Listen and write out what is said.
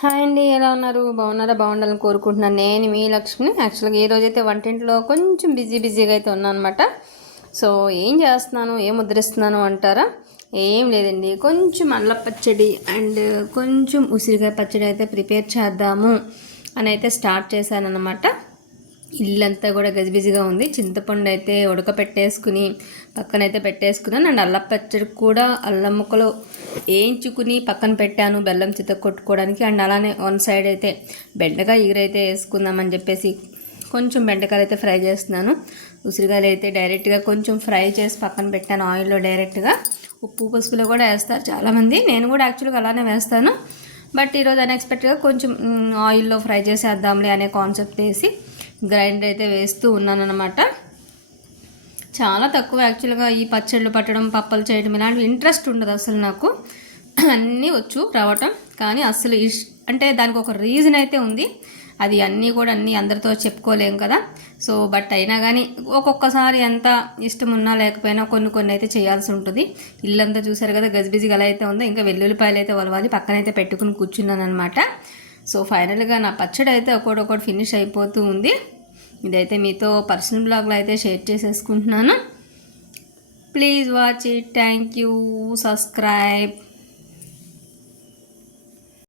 Hi అండి, ఎలా ఉన్నారు? బాగున్నారా? బాగుండాలని కోరుకుంటున్నాను. నేను మీ లక్ష్మిని. యాక్చువల్గా ఈ రోజైతే వంటింట్లో కొంచెం బిజీగా అయితే ఉన్నాను అనమాట. సో ఏం చేస్తున్నాను, ఏం ముద్రిస్తున్నాను అంటారా? ఏం లేదండి, కొంచెం అల్ల పచ్చడి అండ్ కొంచెం ఉసిరికాయ పచ్చడి అయితే ప్రిపేర్ చేద్దాము అని అయితే స్టార్ట్ చేశాను అనమాట. ఇల్లంతా కూడా గజిబిజిగా ఉంది. చింతపండు అయితే ఉడకపెట్టేసుకుని పక్కనైతే పెట్టేసుకున్నాను. అండ్ అల్లం పచ్చడి కూడా అల్లం ముక్కలు వేయించుకుని పక్కన పెట్టాను, బెల్లం చిత్త కొట్టుకోవడానికి. అండ్ అలానే వన్ సైడ్ అయితే బెండకాయ ఈగరైతే వేసుకుందామని చెప్పేసి కొంచెం బెండకాయలు అయితే ఫ్రై చేస్తున్నాను. ఉసిరికాయలు అయితే డైరెక్ట్గా కొంచెం ఫ్రై చేసి పక్కన పెట్టాను ఆయిల్లో డైరెక్ట్గా. ఉప్పు పసుపులో కూడా వేస్తారు చాలామంది, నేను కూడా యాక్చువల్గా అలానే వేస్తాను. బట్ ఈరోజు అన్ఎక్స్పెక్టెడ్గా కొంచెం ఆయిల్లో ఫ్రై చేసేద్దాంలే అనే కాన్సెప్ట్ వేసి గ్రైండర్ అయితే వేస్తూ ఉన్నానన్నమాట. చాలా తక్కువ యాక్చువల్గా ఈ పచ్చళ్ళు పట్టడం, పప్పలు చేయడం ఇలాంటివి ఇంట్రెస్ట్ ఉండదు అసలు నాకు. అన్నీ వచ్చు రావటం, కానీ అసలు అంటే దానికి ఒక రీజన్ అయితే ఉంది. అది అన్నీ కూడా అందరితో చెప్పుకోలేం కదా. సో బట్ అయినా కానీ ఒక్కొక్కసారి ఎంత ఇష్టం ఉన్నా లేకపోయినా కొన్ని అయితే చేయాల్సి ఉంటుంది. ఇల్లంతా చూసారు కదా గజిబిజిగా ఎలా అయితే ఉందో. ఇంకా వెల్లుల్లిపాయలు అయితే ఒలవాలి పక్కనైతే పెట్టుకుని కూర్చున్నాను అనమాట. సో ఫైనల్గా నా పచ్చడి అయితే ఒకటి ఫినిష్ అయిపోతూ ఉంది. ఇదైతే మీతో పర్సనల్ బ్లాగ్లో అయితే షేర్ చేసేసుకుంటున్నాను. Please watch it. Thank you. Subscribe.